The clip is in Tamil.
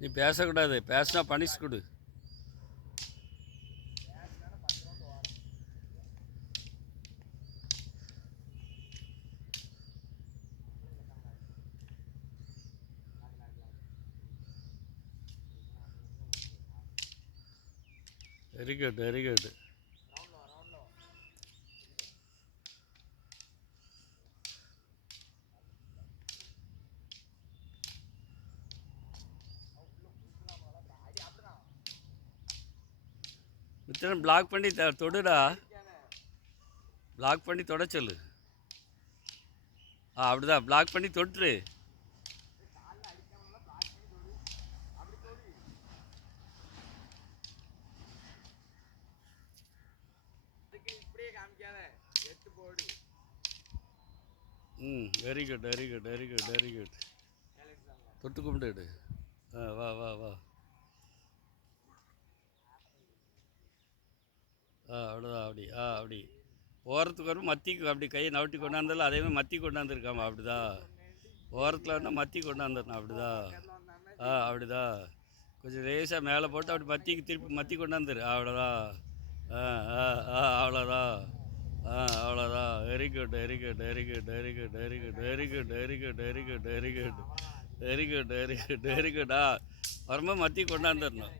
நீ பேசக்கூடாது, பேசினா பனிஷ் கொடு. Very good, very good. Mithran block பண்ணி தொடுடா. பிளாக் பண்ணி தொட சொல்லு. அப்படிதான் பிளாக் பண்ணி தொட்டுரு. Very good, very good, very good, very good. தொட்டு கும்பிட்டு. வா வா வா. அவ்வளோதான். அப்படி அப்படி ஓரத்துக்கு வரும், மத்திக்கு அப்படி கையை நவட்டி கொண்டாந்தாலும் அதேமாதிரி மத்தி கொண்டாந்துருக்காமா. அப்படிதான் ஓரத்தில் வந்தால் மத்தி கொண்டாந்துடணும். அப்படிதான். அப்படிதான். கொஞ்சம் லேசாக மேலே போட்டு அப்படி மத்திக்கு திருப்பி மத்தி கொண்டாந்துரு. அவ்வளோதான். ஆ ஆ அவ்வளோதான். அவ்வளோதான். Very good, very good, very good, very good, very good, very good, very good, very good, very good, very good, very good, very good. வரும்போது மத்தி கொண்டாந்துடணும்.